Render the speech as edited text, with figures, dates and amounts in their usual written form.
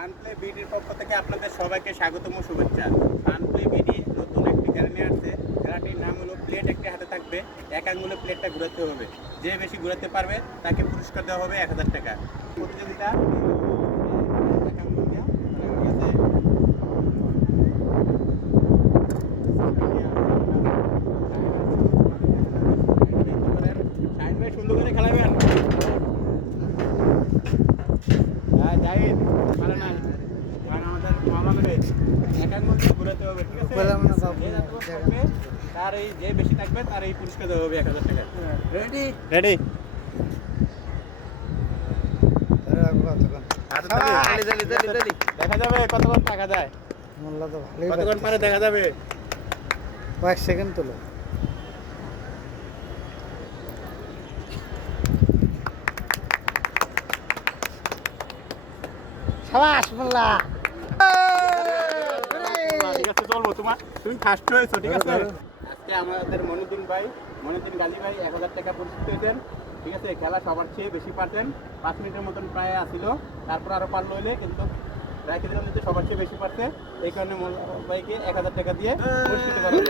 সানপ্লে বিডির পক্ষ থেকে আপনাদের সবাইকে স্বাগতম ও শুভেচ্ছা। সানপ্লে বিডি নতুন একটি খেলা নিয়ে আসছে। খেলাটির নাম হলো প্লেট একটি হাতে থাকবে, এক আঙ্গুলে প্লেটটা ঘুরাতে হবে। যে বেশি ঘুরাতে পারবে তাকে পুরস্কার দেওয়া হবে 1000 টাকা। প্রতিযোগিতা এক আঙ্গুল দিয়ে, ঠিক আছে? শাহিন ভাই সুন্দর করে খেলাবেন। হ্যাঁ জাহিদ পারে না, কারণ আমাদের মামা মেরে এক আঙ্গুল দিয়ে ঘুরাতে হবে, ঠিক আছে? যে যতবার থাকবে তার এই যে বেশি থাকবে তার এই পুরস্কার দেওয়া হবে 1000 টাকা। Ready ready. দেখা যাবে কতক্ষণ টাকা যায়, কতক্ষণ পরে দেখা যাবে। কয়েক সেকেন্ড তোলো। সাবাস মোল্লা। ঠিক আছে চলবো, তুমি ফার্স্ট হয়েছো, ঠিক আছে? আজকে আমাদের মনিউদ্দিন গাজী ভাই 1000 টাকা পুরস্কৃত হয়েছেন, ঠিক আছে? খেলা সবার চেয়ে বেশি পারতেন, 5 মিনিটের মতন প্রায় আসছিল, তারপর আরো পারলো হইলে, কিন্তু রায়কে দিলাম যে সবার চেয়ে বেশি পারছে, এই কারণে মোল্লা ভাইকে 1000 টাকা দিয়ে পুরস্কৃত করা হলো।